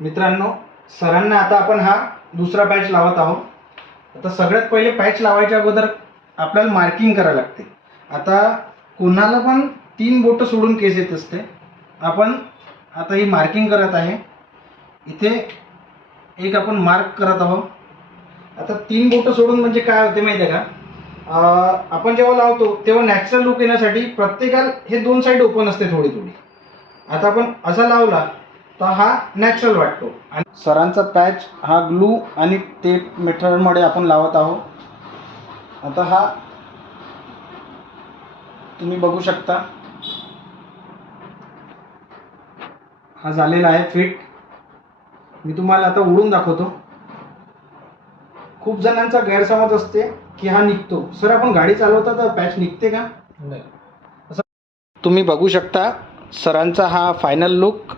मित्रांनो, सरांना आता आपण हा दुसरा पॅच लावत आहोत. आता सगळ्यात पहिले पॅच लावायच्या अगोदर आपल्याला मार्किंग करायला लागते. आता कोणाला पण 3 बोटं सोडून केस येत असते. आपण आता ही मार्किंग करत आहे. इथे एक आपण मार्क करत आहोत. आता 3 बोटं सोडून म्हणजे काय होते माहिती आहे का, आपण जेव्हा लावतो तेव्हा नॅचरल लुक येण्यासाठी प्रत्येकाला हे 2 साईड ओपन असते थोडी थोडी. आता आपण असा लावला तर हा नॅचरल वाटतो. आणि सरांचा पॅच हा ग्लू आणि टेप मेथडमध्ये आपण लावत आहोत. आता हा तुम्ही बघू शकता, हा झालेला आहे फिट. मी तुम्हाला आता उडून दाखवतो. खूप जणांचा गैरसमज असते की हा निघतो. सर, आपण गाडी चालवता तर पॅच निघते का? नाही. असं तुम्ही बघू शकता सरांचा हा फायनल लुक.